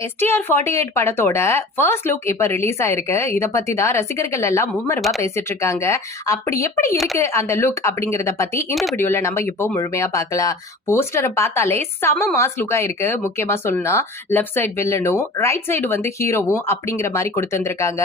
STR48 படத்தோட first look இப்ப release ஆயிருக்கு. இத பத்தி தான் ரசிகர்கள் எல்லாம் மும்மரமா பேசிட்டு இருக்காங்க. அப்படி எப்படி இருக்கு அந்த லுக் அப்படிங்கறத பத்தி இந்த வீடியோல நம்ம இப்போ முழுமையா பார்க்கலாம். போஸ்டரை பார்த்தாலே செம மாஸ் லுக்கா இருக்கு. முக்கியமா சொல்லணும்னா லெஃப்ட் சைடு வில்லனும் ரைட் சைடு வந்து ஹீரோவும் அப்படிங்கிற மாதிரி கொடுத்திருந்திருக்காங்க.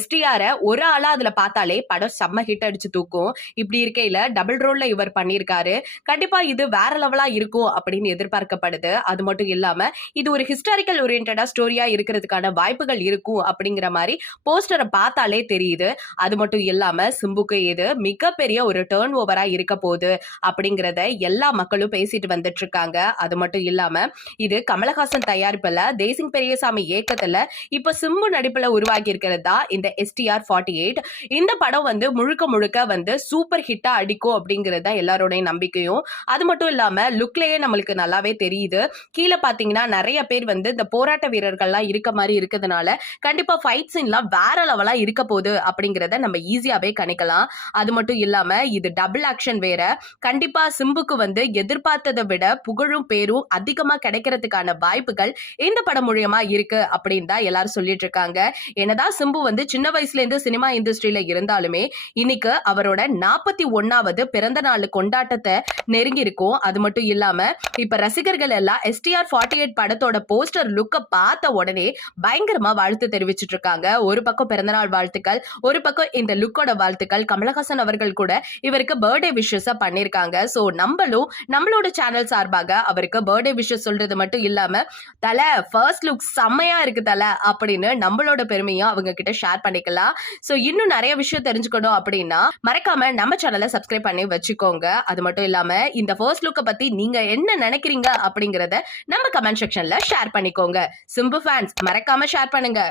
STR ஒரு ஆளா அதுல பார்த்தாலே படம் செம்ம ஹிட் அடிச்சு தூக்கும். இப்படி இருக்கையில டபுள் ரோல்ல இவர் பண்ணியிருக்காரு. கண்டிப்பா இது வேற லெவலா இருக்கும் அப்படின்னு எதிர்பார்க்கப்படுது. அது மட்டும் இல்லாம இது ஒரு ஹிஸ்டாரிக்கல் ஓரியன்டா ஸ்டோரியா இருக்கிறதுக்கான வாய்ப்புகள் இருக்கும் அப்படிங்கிற மாதிரி போஸ்டரை பார்த்தாலே தெரியுது. அது மட்டும் இல்லாம சிம்புக்கு இது மிகப்பெரிய ஒரு டர்ன் ஓவரா இருக்க போகுது அப்படிங்கறத எல்லா மக்களும் பேசிட்டு வந்துட்டு இருக்காங்க. அது மட்டும் இல்லாம இது கமலஹாசன் தயாரிப்புல தேசிங் பெரியசாமி இயக்கத்துல இப்ப சிம்பு நடிப்புல உருவாக்கி இருக்கிறது தான் இந்த STR48. இந்த படம் வந்து முழுக்க முழுக்க வந்து சூப்பர் ஹிட்டா அடிக்கும் அப்படிங்கிறது தான் எல்லாரோட நம்பிக்கையும். அது மட்டும் இல்லாம லுக்லயே நம்மளுக்கு நல்லாவே தெரியுது. கீழே பாத்தீங்கன்னா நிறைய பேர் வந்து இந்த போராட்ட வீரர்கள்லாம் இருக்க மாதிரி இருக்கிறதுனால கண்டிப்பா ஃபைட் சீன்லாம் வேற லெவலா இருக்க போகுது அப்படிங்கறத நம்ம ஈஸியாவே கணிக்கலாம். அது மட்டும் இல்லாம இது டபுள் ஆக்ஷன் வேற. கண்டிப்பா சிம்புக்கு வந்து எதிர்பார்த்ததை விட புகழும் பேரும் அதிகமா கிடைக்கிறதுக்கான வாய்ப்புகள் இந்த படம் மூலியமா இருக்கு அப்படின்னு தான் எல்லாரும் சொல்லிட்டு இருக்காங்க. என்னதான் சிம்பு வந்து சின்ன வயசுல இருந்து சினிமா இண்டஸ்ட்ரியில இருந்தாலுமே இன்னைக்கு அவரோட 41வது பிறந்த நாள் கொண்டாட்டத்தை நெருங்கி இருக்கும். அது மட்டும் இல்லாம இப்ப ரசிகர்கள் எல்லாம் STR48 படத்தோட போஸ்டர் லுக்க பார்த்த உடனே பயங்கரமா வாழ்த்து தெரிவிச்சிட்டு இருக்காங்க. ஒரு பக்கம் பிறந்தநாள் வாழ்த்துக்கள், ஒரு பக்கம் இந்த லுக்கோட வாழ்த்துக்கள். கமலஹாசன் அவர்கள் கூட இவருக்கு பர்த்டே விஷஸ் பண்ணிருக்காங்க. சோ நம்மளும் நம்மளோட சேனல் சார்பாக அவருக்கு பர்த்டே விஷஸ் சொல்றது மட்டும் இல்லாம தல ஃபர்ஸ்ட் லுக் செம்மையா இருக்கு தல அப்படின்னு நம்மளோட பெருமையும் அவங்க கிட்ட ஷேர் பண்ணிக்கலாம். சோ இன்னும் நிறைய விஷயம் தெரிஞ்சுக்கணும் அப்படின்னா மறக்காம நம்ம சேனலை சப்ஸ்கிரைப் பண்ணி வச்சுக்கோங்க. அது மட்டும் இல்லாம இந்த ஃபர்ஸ்ட் லுக்க பத்தி நீங்க என்ன நினைக்கிறீங்க அப்படிங்கறத நம்ம கமெண்ட் செக்ஷன்ல ஷேர் பண்ணிக்கோங்க. சிம்பு ஃபேன்ஸ் மறக்காம ஷேர் பண்ணுங்க.